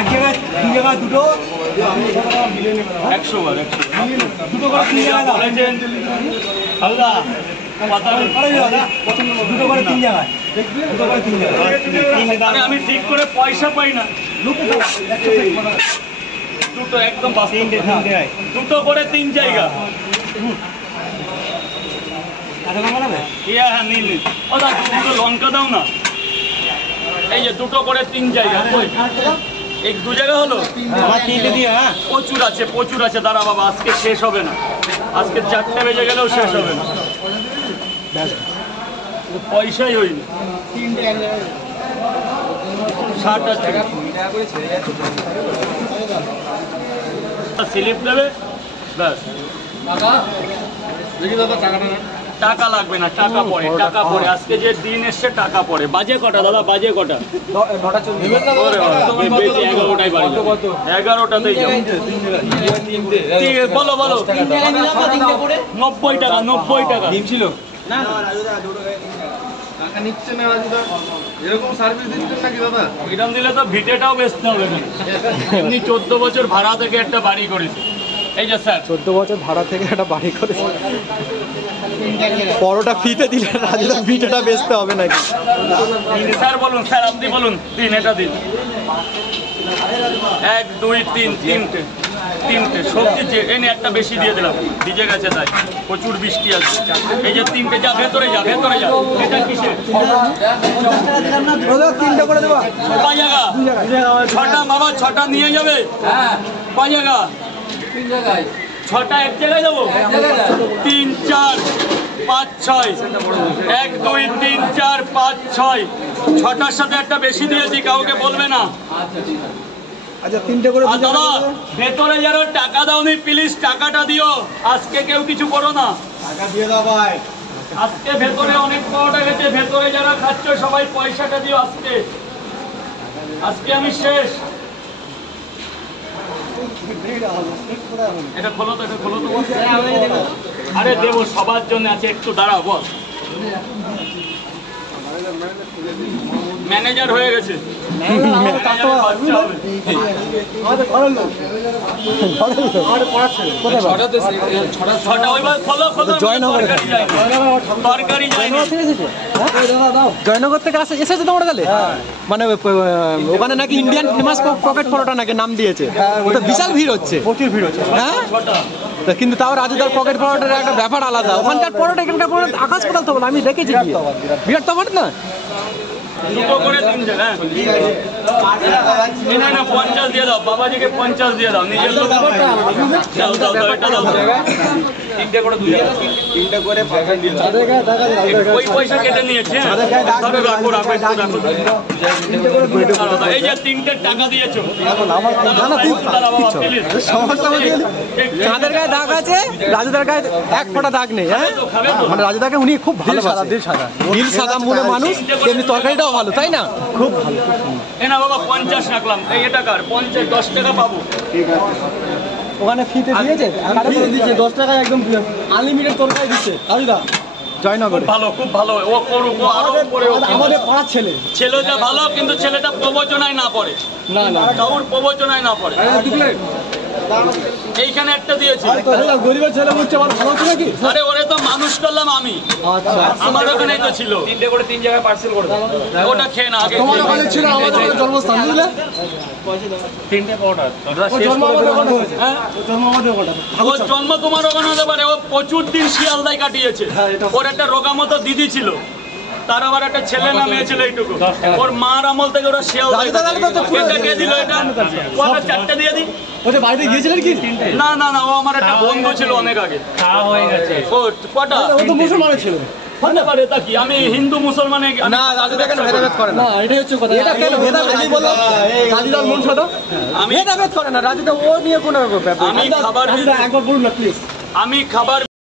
এক জায়গায় তিন জায়গায় দুটো 100 বার 100 দুটো করে তিন জায়গায় হালদা দুটো করে তিন জায়গায় দুটো করে তিন জায়গায় আমি ঠিক করে পয়সা পাই না দুটো একদম দুটো করে তিন জায়গা লঙ্কা দাও না এই যে দুটো করে তিন জায়গা এই দু জায়গা হলো প্রচুর আছে দাঁড়া বাবা আজকে শেষ হবে না আজকে 4টে বেজে গেলেও শেষ হবে না পয়সাই হয়নি 60 আছে স্লিপ দেবে ব্যাস টাকা লাগবে না টাকা পড়ে আজকে যে দিন এসছে টাকা পড়ে বাজে কটা দাদা বাজে কটা 11টায় বাড়ি 11টাতেই বলো 90 টাকা ছিল না টাকা নিচ্ছে না রাজুদা এরকম সার্ভিস দিচ্ছেন নাকি দাদা এরকম দিলে তো ভিটেটাও বেচতে হবে না এমনি 14 বছর ভাড়া থেকে একটা বাড়ি করেছি এই যে স্যার 14 বছর ভাড়া থেকে একটা বাড়ি করেছি পরোটা ফ্রিতে দিলে রাজুদা ভিটেটা বেচতে হবে নাকি স্যার বলুন স্যার আপনি বলুন দিন এটা দিন 1 2 3 তিনটে সবজি এনে একটা বেশি দিয়ে দিলাম ভিজে গেছে তাই প্রচুর বৃষ্টি আছে এই যে তিনটে যা ভেতরে যা এটা কিসের 3টে করে দেবো 5 জায়গা 6টা বাবা 6টা নিয়ে যাবে হ্যাঁ 5 জায়গা 3 জায়গায় 6টা এক জায়গায় দেবো 3 4 5 6 1 2 3 4 5 6 6টার সাথে একটা বেশি দিয়েছি কাউকে বলবে না আচ্ছা 3টে করে দাদা ভেতরে যারা টাকা দাওনি প্লিজ টাকাটা দিও আজকে কেউ কিছু করো না টাকা দিয়ে দাও ভাই আজকে ভেতরে অনেক পরোটা গেছে ভেতরে যারা খাচ্ছ সবাই পয়সাটা দিও আজকে আমি শেষ এটা খোলো তো আরে দেবো সবার জন্য আছে একটু দাঁড়াও বস ম্যানেজার হয়ে গেছে জয়নগর থেকে এসেছে তোমরা তাহলে মানে ওখানে নাকি ইন্ডিয়ান ফেমাস পকেট পরোটা নাকি নাম দিয়েছে ওটা বিশাল ভিড় হচ্ছে প্রচুর ভিড় হচ্ছে হ্যাঁ কিন্তু তাও রাজুদার পকেট পরোটার একটা ব্যাপার আলাদা ওখানকার পরোটা এখানকার পরোটা আকাশ পাতাল তো আমি দেখেছি বিরাট তফাৎ না দুটো করে 3 জায়গা না 50 দিয়ে দাও বাবাজিকে 50 দিয়ে দাও নিজের লোক দাও এটা দাও 3টে করে 2 জায়গা 3টে করে 5 দিয়ে দাও ওই পয়সা কেটে নিয়েছে ধরো রাখো এই যে 3টে টাকা দিয়েছো চাঁদের গায়ে দাগ আছে রাজুদার গায়ে এক ফোঁটা দাগ নেই হ্যাঁ মানে রাজুদাকে উনি খুব ভালোবাসেন দিল সাদা মনে মানুষ এমনি তরকারিটাও ভালো তাই না খুব ভালো না বাবা 50 রাখলাম এই টাকার 50 10 টাকা পাবো ওখানে ফ্রিতে দিয়েছে 10 টাকা একদম আনলিমিটেড তরকারি দিচ্ছে রাজুদা জয়নগর খুব ভালো ও করুক ও আরো করে আমাদের পাড়ার ছেলেটা ভালো কিন্তু ছেলেটা প্রবচনায় না পড়ে না কাউর প্রবচনায় না পড়ে এইখানে একটা দিয়েছি গরিবের ছেলে হচ্ছে আমার ভালো হচ্ছে নাকি আরে ওরে তো মানুষ করলাম আমি আমার ওখানেই তো ছিল 3টে করে 3 জায়গায় পার্সেল করে দাও ওটা খেয়ে না আগে তোমার ওখানে ছিল আমাদের জন্মস্থান বুঝলে 3টে পরোটা জন্ম তোমার ওখানে হতে পারে ও প্রচুর দিন শিয়ালদায় কাটিয়েছে ওর একটা রোগা মতো দিদি ছিল তার আবার একটা ছেলে না মেয়ে ছিল এইটুকু ওর মার আমল থেকে ওরা শিয়ালদায় দিল এটা 4টে দিয়ে দিই ওটা বাড়িতে গিয়েছিলেন কি না ও আমার একটা বন্ধু ছিল অনেক আগে খাওয়া হয়ে গেছে কটা ও তো মুসলমান ছিল হতে পারে তা কি আমি হিন্দু মুসলমানে না রাজুদা কেন ভেদাভেদ করে না এটাই হচ্ছে কথা এটা কেন ভেদাভেদ আমি বললাম রাজুদার মন সাদা আমি ভেদাভেদ করে না রাজুদা ও নিয়ে কোনো ব্যাপার আমি খাবার একবার বলুন না প্লিজ আমি খাবার